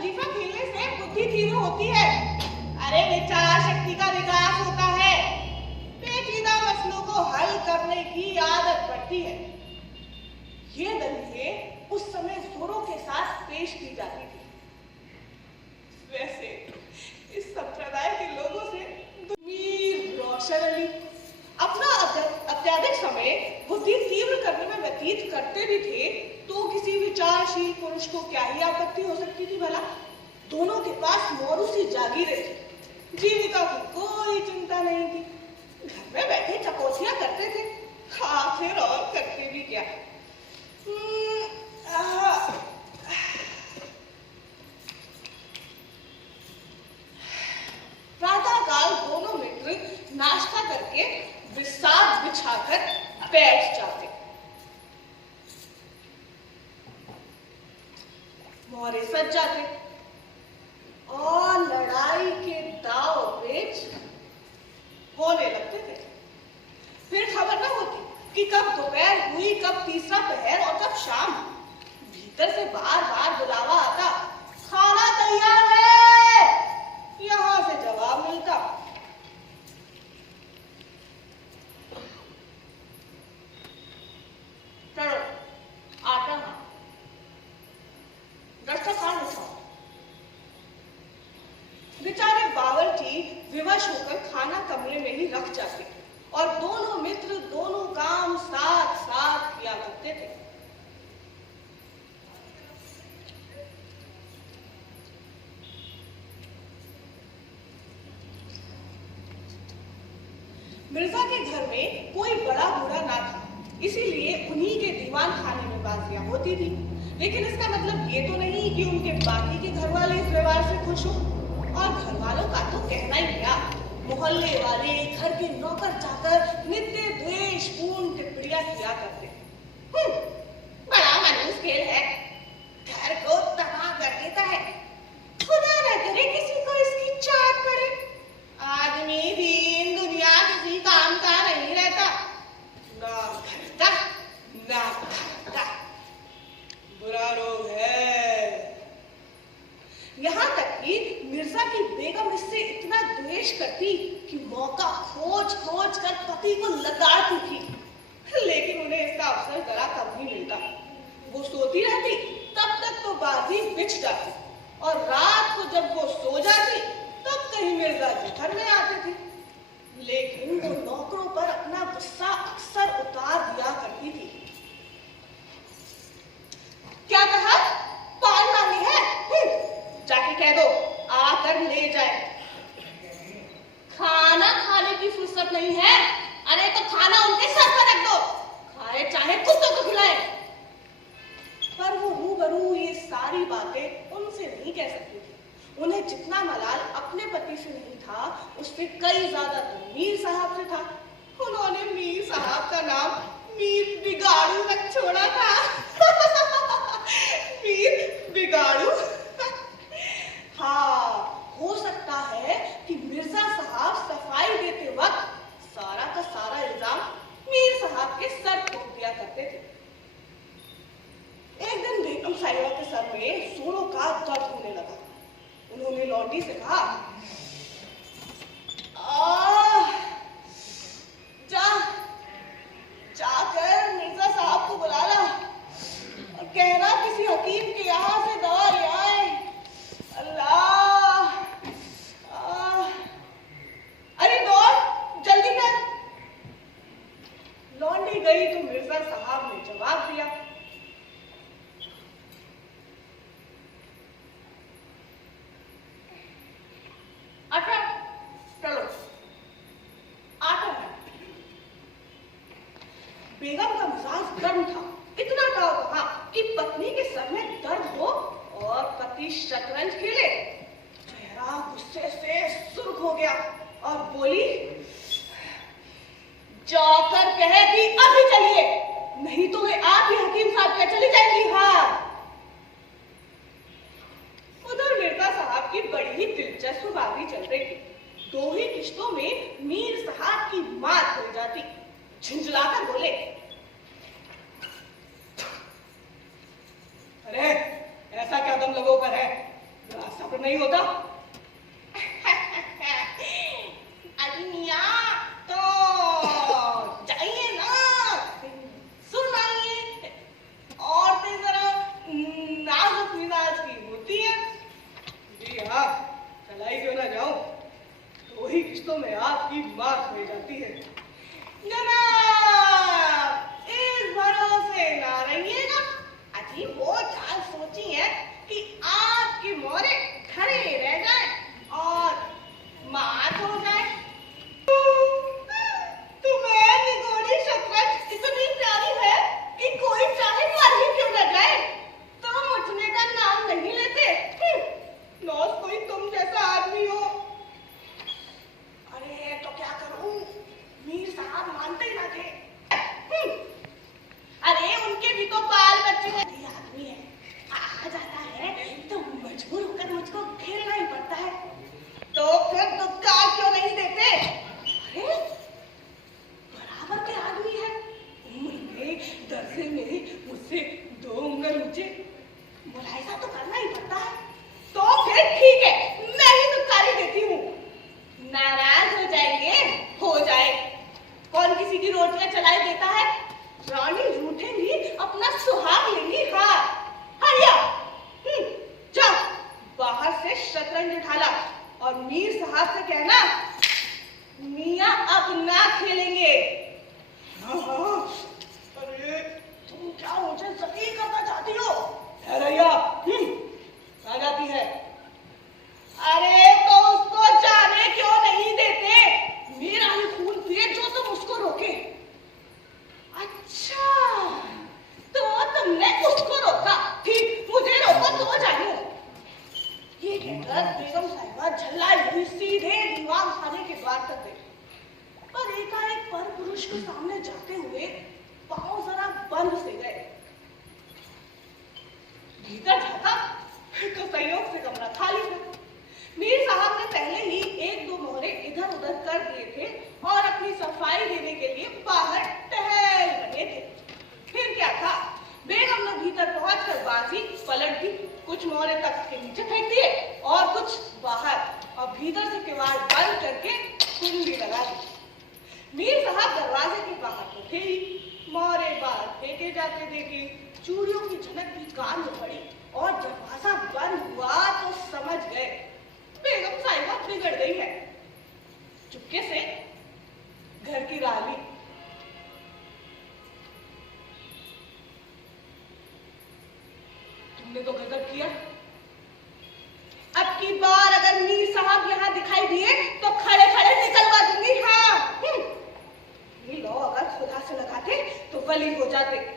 गंजीफा खेलने से बुद्धि तीव्र होती है। अरे विचार शक्ति का विकास होता है, पेचीदा मसलों को हल करने की आदत बढ़ती है। ये दलीलें उस समय जोरों के साथ पेश की जाती थी। वैसे इस संप्रदाय के लोगों से मीर रोशन अली अपना अत्याधिक समय बुद्धि तीव्र करने में व्यतीत करते भी थे, तो किसी विचारशील पुरुष को क्या ही आपत्ति हो सकती थी भला। दोनों के पास मौरूसी जागीरें थी, जीविका की कोई चिंता नहीं थी, घर में बैठे चकोसियां करते थे, आखिर और करते भी क्या। प्रातःकाल दोनों मित्र नाश्ता करके बिसात बिछाकर बैठ जाते। मोहरे सज जाते और लड़ाई के दाव पेच होने लगते थे। फिर खबर न होती कि कब दोपहर हुई, कब तीसरा पहर और कब शाम। भीतर से बार बार बुलावा आता, खाना तैयार है। यहां से जवाब मिलता, चलो आता ना, दस्तरखान उठाओ। बेचारे बावर्ची विवश होकर खाना कमरे में ही रख जाते और दोनों मित्र दोनों काम साथ साथ किया करते थे। मिर्जा के घर में कोई बड़ा बूढ़ा ना था, इसीलिए उन्हीं के दीवान खाने में बाजियां होती थी। लेकिन इसका मतलब ये तो नहीं कि उनके बाकी के घर वाले इस व्यवहार से खुश हो। और घर वालों का तो कहना ही क्या, मोहल्ले वाले, घर के नौकर चाकर नित्य द्वेषपूर्ण टिप्पणियां किया करते। बड़ा मनहूस खेल है, घर को तबाह कर देता है, खुदा न करे किसी को इसकी चाट पड़े। आदमी दीन दुनिया किसी काम का नहीं रहता, ना घर का ना घर का, बुरा रोग है। यहाँ तक कि मिर्जा की बेगम इससे इतना द्वेष करती कि मौका खोज खोज कर पति को लगाती थी। लेकिन उन्हें इसका अवसर जरा कम ही मिलता। वो सोती रहती, तब तक तो बाजी बिछ जाती, और रात को जब वो सो जाती तब कहीं मिर्जा जी घर में आते थे। लेकिन वो नौकरों पर अपना गुस्सा अक्सर उतार दिया करती थी। क्या कहा? पान मांगी है? जाके कह दो आकर ले जाए। खाना खाने की फुर्सत नहीं है? अरे तो खाना उनके सर पर रख दो, खाए चाहे कुत्तों को खिलाए। पर वो रूबरू ये सारी बातें उनसे नहीं कह सकती थी। उन्हें जितना मलाल अपने पति से नहीं था, उससे कई ज्यादा तो मीर साहब से था। उन्होंने मीर साहब का नाम मीर बिगाड़ू रख छोड़ा था। मीर बिगाड़ू। हाँ, हो सकता है कि मिर्जा साहब सफाई देते वक्त सारा का सारा इल्जाम मीर साहब के सर ठोक दिया करते थे। एक दिन बेगम साहिबा के सर में जोरों का दर्द होने लगा। उन्होंने लौंडी से कहा, जाकर मिर्जा साहब को बुला ला और कहना किसी हकीम के यहाँ से दवा ले आए। अल्लाह, अरे दौड़, जल्दी कर। लौंडी गई तो मिर्जा साहब ने जवाब दिया, अच्छा चलो आता है। बेगम का मिजाज गर्म था, इतना ताव कहा कि पत्नी के सर में दर्द हो और पति शतरंज खेले। चेहरा गुस्से से सुर्ख हो गया और बोली, जाकर कहे कि अभी चलिए, नहीं तो मैं आप ही हकीम साहब के चली जाएंगी। हाँ। उधर मिर्जा साहब की बड़ी ही दिलचस्प बातें चल रही थी। दो ही किश्तों में मीर साहब की मात हो जाती। झुंझलाकर बोले, अरे ऐसा क्या दम लोगों पर है, और नहीं होता? अजी मियाँ तो जाइए ना, सुनाइए। औरतें जरा नाजुक मिजाज की होती है। जी हाँ, चलाई क्यों ना जाऊं, तो वही किस्तों में आपकी बात हो जाती है। जनाब इस भरोसे ना रहिएगा। अजी वो चाल सोची है कि आपकी मोरे खड़े रह जाए और मात हो जाए। तुम्हें निगोड़ी शतरंज इतनी प्यारी है कि कोई चाहे मर ही क्यों न जाए तो मुझने का नाम नहीं लेते। लॉस कोई तुम जैसा आदमी हो। अरे तो क्या करूं, मीर साहब मानते ही ना थे। अरे उनके भी तो बाल बच्चे हैं। आदमी है, आ जाता है तो मजबूर होकर मुझको खेलना ही पड़ता है। तो फिर दुत्कार क्यों नहीं देते? अरे बराबर के आदमी है, उम्र में दर्जे में मुझसे 2 उंगल ऊंचे, मुलायजा तो करना ही पड़ता है। तो फिर ठीक है, मैं ही दुत्कारी देती हूँ। नाराज हो जाएंगे, हो जाए, कौन किसी की रोटियां चलाए देता है। रानी रूठेंगी, अपना सुहाग लेंगी। हाँ हरिया, जाओ बाहर से शतरंज उठा ला और मीर साहब से कहना मियाँ अब ना खेलेंगे। हाँ हाँ, अरे तुम क्या मुझे जलील करना चाहती हो? रैया आ जाती है। अरे तो उसको जाने क्यों नहीं देते? मेरा ही खून पिए जो तुम उसको रोके। अच्छा तो तुमने उसको रोका, ठीक, मुझे रोको तो जाने। ये कहकर बेगम साहिबा झल्ला ली सीधे दीवान खाने के द्वार तक गई। पर एकाएक पर पुरुष के सामने जाते हुए पांव जरा बंद से गए। भीतर जाता तो संयोग से कमरा खाली था। मीर साहब ने पहले ही 1-2 मोहरे इधर उधर कर दिए थे और अपनी सफाई देने के लिए बाहर टहल रहे थे। फिर क्या था, बेगम ने भीतर पहुंचकर बाजी पलट दी, कुछ मोहरे तख्त के नीचे फेंक दिए और कुछ बाहर, और भीतर से किवाड़ बंद करके कुंडी लगा दी। मीर साहब दरवाजे के बाहर तो थे ही, मोहरे बाहर फेंके जाते देखे, चूड़ियों की झलक भी कान में पड़ी और दरवाजा बंद हुआ तो समझ गए बेगम साहिबा बिगड़ गई है। चुपके से घर की राह ली। तुमने तो गजब किया। अब की बार अगर मीर साहब यहाँ दिखाई दिए तो खड़े खड़े निकलवा दूंगी। हाँ ये लो, अगर खुदा से लगाते तो वली हो जाते।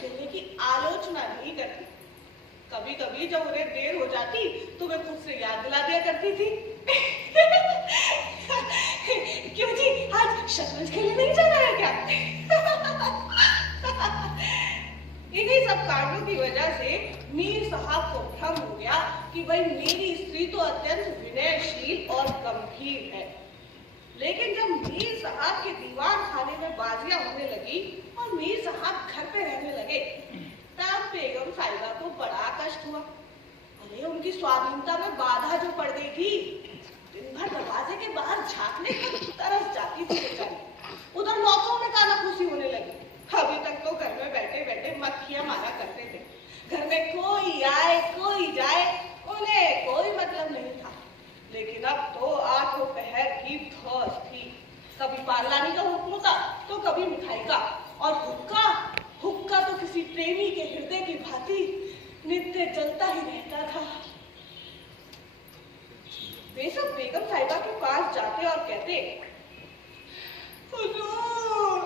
खेलने की आलोचना नहीं करती। कभी कभी जब उन्हें देर हो जाती तो वे खुद से याद दिला दिया करती थी। क्यों जी, आज शतरंज खेलने नहीं जाना है क्या? इन्हीं सब कारणों की वजह से मीर साहब को भ्रम हो गया कि भाई मेरी स्त्री तो अत्यंत विनयशील और गंभीर है। लेकिन जब मीर साहब के दीवान खाने में बाजियां होने लगी और मीर साहब घर पे रहने लगे, तब बेगम साहिबा को बड़ा कष्ट हुआ। अरे उनकी स्वाधीनता में बाधा जो पड़ गई थी, दिन भर दरवाजे के बाहर झांकने को तरस जाती थी बेचारी। उधर नौकरों में कानाफूसी होने लगी। अभी तक तो घर में बैठे बैठे मक्खियां मारा करते थे। घर में कोई आए कोई जाए, उन्हें कोई मतलब नहीं था। लेकिन अब तो आठों पहर की धौस थी। कभी पार्लानी का हुक्म था तो कभी मिठाई का, और हुक्का तो किसी प्रेमी के हृदय की भांति नित्य जलता ही रहता था। वे सब बेगम साहिबा के पास जाते और कहते, हुजूर,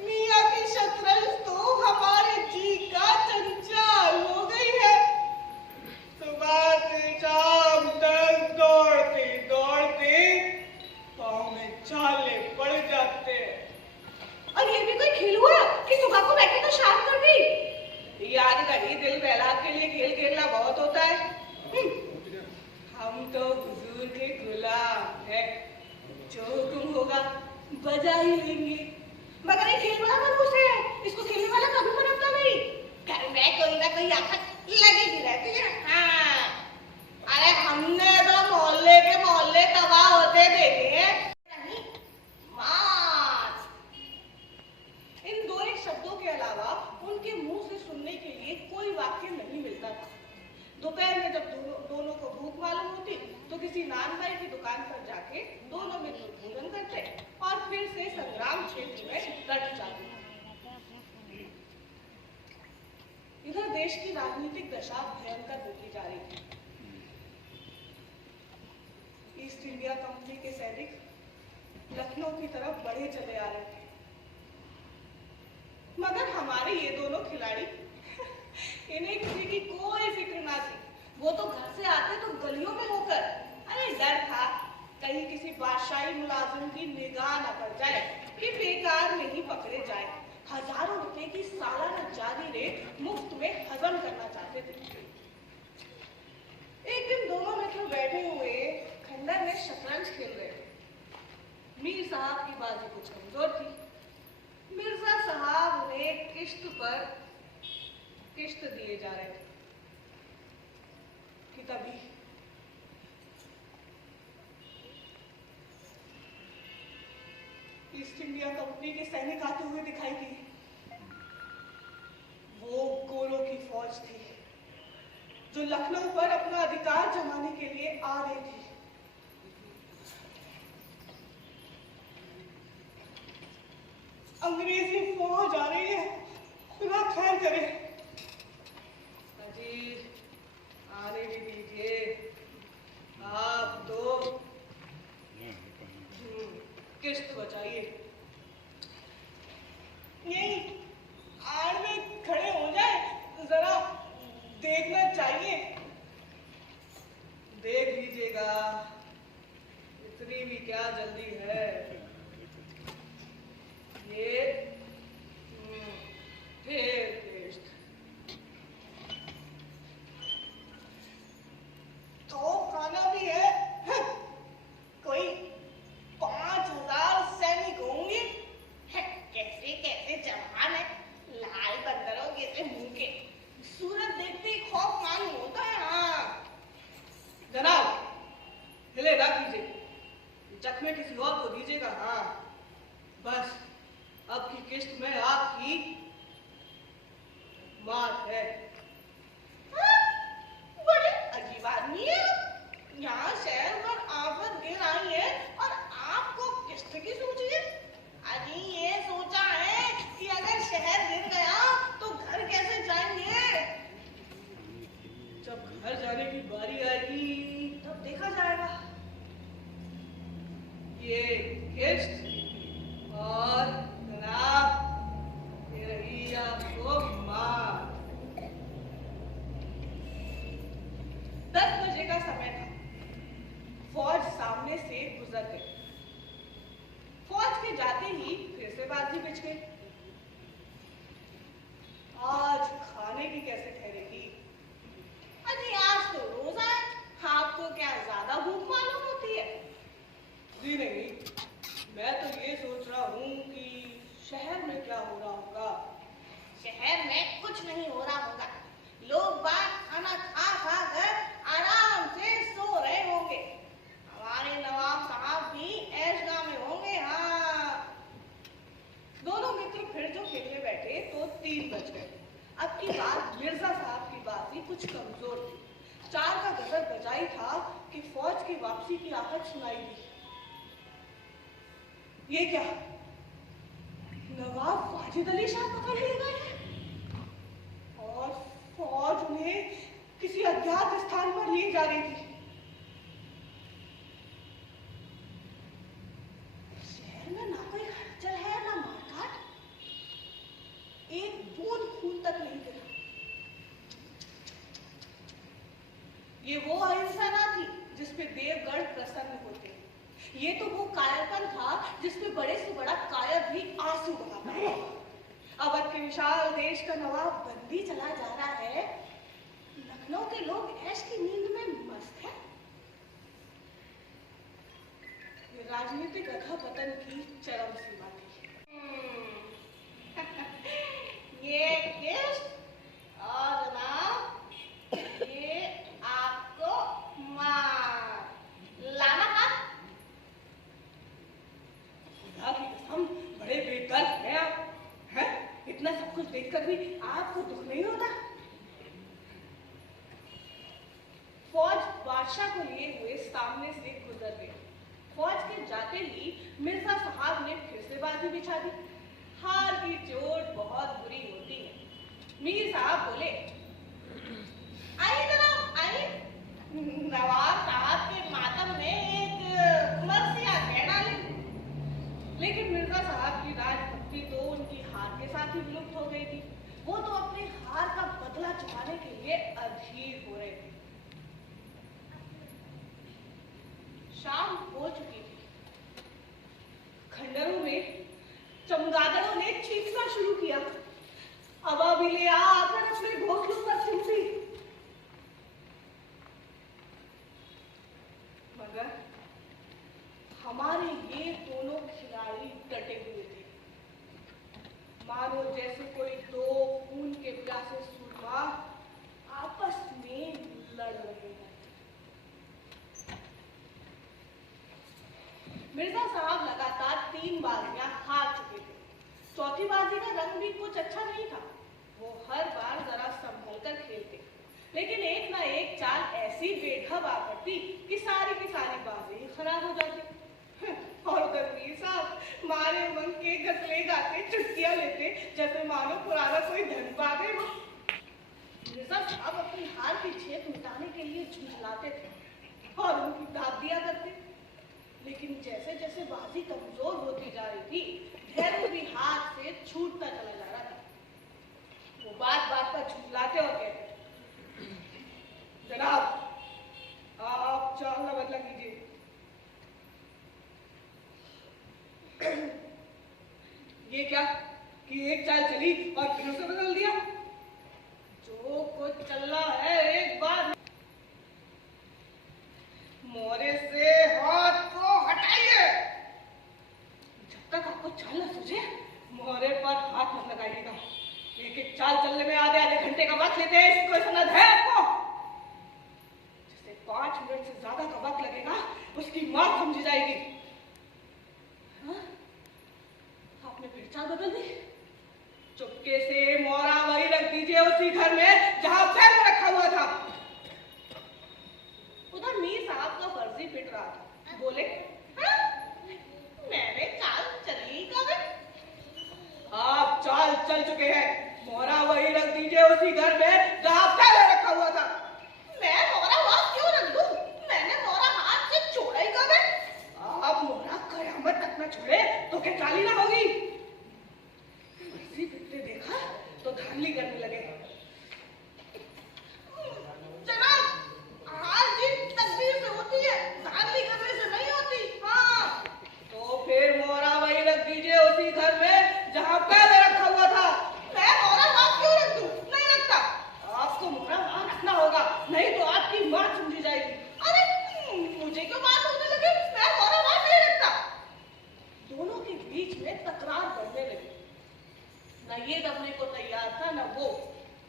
मियां की शतरंज तो हमारे जी का चंचल हो गई है। सुबह से शाम तक दौड़ते दौड़ते पाँव में छाले पड़ जाते हैं। और ये भी कोई खेल हुआ कि सुबह को बैठे तो शाम कर दी? याद घड़ी दिल बहला के लिए खेल खेलना बहुत होता है। हम तो हुजूर के गुलाम हैं, जो हुक्म होगा बजा ही लेंगे। मगर ये खेल बड़ा मनहूस है, इसको खेलने वाला कभी मनता नहीं। घर में कोई ना कोई आफत लगेगी रहती है। हाँ, अरे हमने तो मोहल्ले के मोहल्ले तबाह होते देखे हैं। नहीं, मात। इन दो एक शब्दों के अलावा उनके मुंह से सुनने के लिए कोई वाक्य नहीं मिलता था। दोपहर में जब दोनों को भूख मालूम होती तो किसी नान भाई की दुकान पर जाके दोनों मित्र भोजन करते और फिर से संग्राम क्षेत्र में डट जाते। इधर देश की राजनीतिक दशा भयंकर होती जा रही थी। ईस्ट इंडिया कंपनी के सैनिक लखनऊ की तरफ बढ़े चले आ रहे थे। मगर हमारे ये दोनों खिलाड़ी, इन्हें किसी की कोई फिक्र ना थी। वो तो घर से आते तो गलियों में होकर, अरे डर था कहीं किसी बादशाही मुलाजिम की निगाह न पड़ जाए कि बेकार में ही पकड़े जाए। हजारों रुपए की सालाना जारी रेट मुफ्त में हजम करना चाहते थे। एक दिन दोनों मित्र बैठे हुए खंडर में शतरंज खेल रहे थे। मीर साहब की बाजी कुछ कमजोर थी। मिर्जा साहब उन्हें किश्त पर किश्त दिए जा रहे थे कि तभी ईस्ट इंडिया कंपनी के सैनिक आते हुए दिखाई दिए। वो गोरों की फौज थी जो लखनऊ पर अपना अधिकार जमाने के लिए आ रही थी। अंग्रेजी फौज आ रही है, खुदा खैर करे। अजीज, आने भी दीजिए, आप तो किश्त बचाइए। यही आड़ में खड़े हो जाए, जरा देखना चाहिए। देख लीजिएगा, इतनी भी क्या जल्दी है। ये फिर किश्त तो खाना भी है। कोई 5000 सैनिक होंगे। कैसे कैसे जवान है, लाल बंदरों के मुंह के, सूरत देखते ही खौफ मालूम होता है। हाँ जनाब, हिले ना कीजिए, जख्मे किसी और को दीजिएगा। हाँ बस, अब की किश्त में आपकी मात है। बड़े अजीब आदमी है। यहाँ शहर पर आफत गिर आई है और आपको किश्त की सूझी है। अजी ये सोचा है कि अगर शहर गिर गया तो घर कैसे जाएंगे। जब घर जाने की बारी आएगी तब देखा जाएगा। ये किश्त और जनाब, ये रही आपको कुछ कमजोर थी। 4 का गजर बजाई था कि फौज की वापसी की आहट सुनाई दी। ये क्या, नवाब वाजिद अली शाह पकड़ लिए गए हैं और फौज उन्हें किसी अज्ञात स्थान पर ले जा रही थी। शहर में ना कोई हलचल है ना मारकाट, एक बूंद खून तक नहीं गिरा। ये वो अहिंसा ना थी जिसपे देवगढ़ प्रसन्न होते। ये तो वो कायरपन था जिसपे बड़े से बड़ा कायर भी आंसू बहाता है। अवध के विशाल देश का नवाब बंदी चला जा रहा है, लखनऊ के लोग ऐश की नींद में मस्त हैं। ये राजनीतिक अधःपतन की चरम सीमा थी। ये किस्त और जनाब ये आपको मार लाना हाथ। खुदा की कसम बड़े बेदर्द हैं आप, हैं? इतना सब कुछ देखकर भी आपको दुख नहीं होता? फौज बादशाह को लिए हुए सामने से गुजर गई। फौज के जाते ही मिर्जा साहब ने फिर से बाजी बिछा दी। हार की चोट बहुत बुरी होती है। मीर साहब बोले, आइए जनाब आइए। नवाब साहब के मातम में एक मर्सिया कहना लेकिन मिर्जा साहब की राजभक्ति तो उनकी हार के साथ ही विलुप्त हो गई थी। वो तो अपने हार का बदला चुकाने के लिए अधीर हो रहे थे। शाम हो चुकी थी। खंडरों में चमगादड़ों ने चीखना शुरू किया। अबाबिले आकर अपने घोंसलों पर चिमटी। मगर हमारे ये दोनों खिलाड़ी डटे हुए थे, मानो जैसे कोई दो खून के प्यासे सुरमा आपस में लड़ रहे हैं। मिर्जा साहब लगातार 3 बाजियां हार चुके थे। चौथी बाजी का रंग भी कुछ अच्छा नहीं था। वो हर बार जरा संभल कर खेलते, लेकिन एक ना एक चाल ऐसी बेढब आ पड़ती कि सारी की सारी बाजी ही खराब हो जाती। और उधर मीर साहब मारे उमंग के गजले गाते, चुटकियां लेते, जैसे मानो पुराना कोई धनबाद है। वो मिर्जा साहब अपनी हार की झेप मिटाने के लिए झुंझलाते थे और उनकी दाद दिया करते। लेकिन जैसे जैसे बाजी कमजोर होती जा रही थी, धैर्य भी हाथ से छूटता चला जा रहा था। वो बात बात पर झुंझलाते और कहते, जनाब आप चाल न बदला कीजिए। ये क्या कि एक चाल चली और फिर उसे बदल दिया? जो कुछ चल रहा है एक बार मोरे से हाथ को हटाइए। जब तक आपको चाल न सूझे मोरे पर हाथ मत लगाइएगा। एक एक चाल चलने में आधे आधे घंटे का वक्त लेते हैं। इसको समझ है आपको? जिसे 5 मिनट से ज्यादा का वक्त लगेगा उसकी मौत समझी जाएगी। हाँ? आपने फिर चाल बदल दी। चुपके से मोरा वही रख दीजिए उसी घर में जहां पहले रखा हुआ था। उधर मीर साहब का फर्जी पिट रहा था। बोले, हाँ? मैंने चाल चली कब? आप चाल चल चुके हैं। मोरा वही रख दीजिए उसी घर में जहां पहले रखा हुआ था। मैं मोरा वहां क्यों रख दूं? मैंने मोरा हाथ से छोड़ा ही कब? आप मोरा कयामत तक न छोड़े तो क्या चाली ना होगी? फर्जी पिटते देखा तो धांधली करने लगे। जनाब हार जीत तकदीर से होती है, धांधली करने से नहीं होती। हाँ तो फिर मोरा वही रख दीजिए उसी घर में जहां पहले रखा हुआ था। मैं मोरा वहां क्यों रख दूं? नहीं रखता। आपको मोरा वहां रखना होगा, नहीं तो आपकी मौत समझी जाएगी। अरे मुझे क्यों बात होने लगी? मैं मोरा वहां नहीं रखता। दोनों के बीच में तकरार बढ़ने लगी। न ये दबने को तैयार था न वो।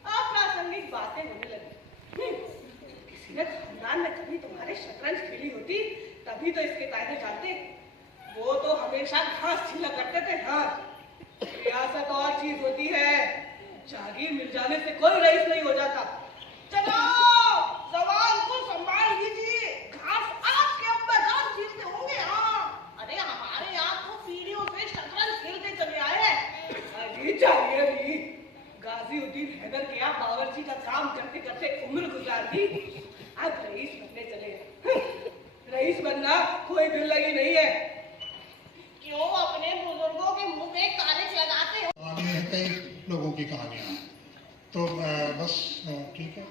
अप्रासंगिक बातें होने लगी। किसी ने खानदान में कभी तुम्हारे शतरंज खेली होती तभी तो इसके कायदे जानते। वो तो हमेशा घास छीला करते थे। हाँ रियासत और चीज होती है, जागीर मिल जाने से कोई रईस नहीं हो जाता। जनाब दादी अब रईस बनने चले। रईस बनना कोई दिल लगी नहीं है। क्यों अपने बुजुर्गों के मुंह में कालिज लगाते हो? कहानी है, कई लोगों की कहानियां, तो बस ठीक है।